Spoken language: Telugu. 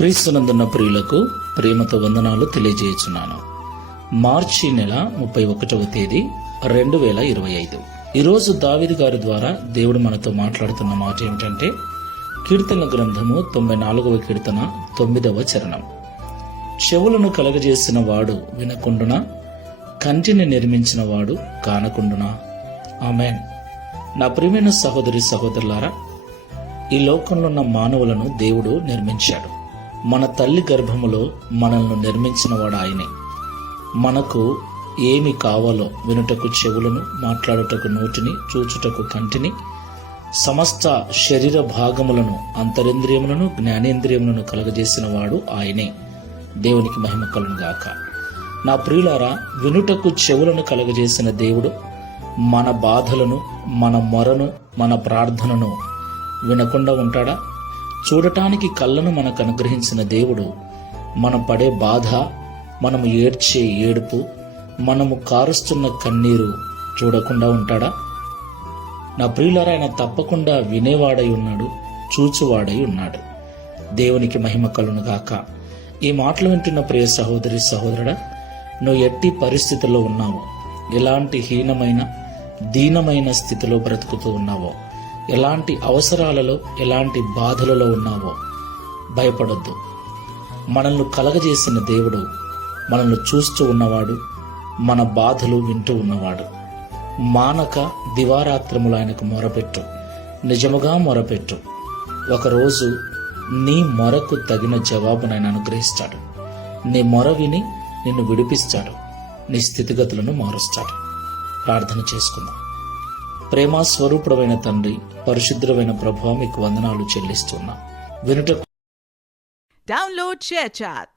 క్రీస్తునందున్న ప్రియులకు ప్రేమతో వందనాలు తెలియజేయుచున్నాను. మార్చి నెల 31వ తేదీ 2025. ఈరోజు దావీదు గారి ద్వారా దేవుడు మనతో మాట్లాడుతున్న మాట ఏమిటంటే, కీర్తన గ్రంథము 94వ కీర్తన 9వ చరణం. చెవులను కలగజేసిన వాడు వినకుండునా, కంటిని నిర్మించిన వాడు కానకుండునా. ఆమేన్. నా ప్రియమైన సహోదరి సహోదరులారా, ఈ లోకంలో ఉన్న మానవులను దేవుడు నిర్మించాడు. మన తల్లి గర్భములో మనల్ని నిర్మించిన వాడు ఆయనే. మనకు ఏమి కావాలో వినుటకు చెవులను, మాట్లాడుటకు నోటిని, చూచుటకు కంటిని, సమస్త శరీర భాగములను, అంతరింద్రియములను, జ్ఞానేంద్రియములను కలగజేసిన వాడు ఆయనే. దేవునికి మహిమ కలుగును గాక. నా ప్రియులారా, వినుటకు చెవులను కలగజేసిన దేవుడు మన బాధలను, మన మొరను, మన ప్రార్థనను వినకుండా ఉంటాడా? చూడటానికి కళ్ళను మనకు అనుగ్రహించిన దేవుడు మనం పడే బాధ, మనము ఏడ్చే ఏడుపు, మనము కారుస్తున్న కన్నీరు చూడకుండా ఉంటాడా? నా ప్రియులారా, ఆయన తప్పకుండా వినేవాడై ఉన్నాడు, చూచువాడై ఉన్నాడు. దేవునికి మహిమ కలుగును గాక. ఈ మాటలు వింటున్న ప్రియ సహోదరి సహోదరుడా, నువ్వు ఎట్టి పరిస్థితుల్లో ఉన్నావో, ఎలాంటి హీనమైన దీనమైన స్థితిలో బ్రతుకుతూ ఉన్నావో, ఎలాంటి అవసరాలలో, ఎలాంటి బాధలలో ఉన్నావో భయపడొద్దు. మనల్ని కలగజేసిన దేవుడు మనల్ని చూస్తూ ఉన్నవాడు, మన బాధలు వింటూ ఉన్నవాడు. మానక దివారాత్రములు ఆయనకు మొరపెట్టు, నిజముగా మొరపెట్టు. ఒకరోజు నీ మొరకు తగిన జవాబును ఆయన అనుగ్రహిస్తాడు. నీ మొర విని నిన్ను విడిపిస్తాడు, నీ స్థితిగతులను మారుస్తాడు. ప్రార్థన చేసుకుందాం. ప్రేమ స్వరూపుడమైన తండ్రి, పరిశుద్ధమైన ప్రభువా, మీకు వందనాలు చెల్లిస్తున్నా. వినుటకు Download ShareChat.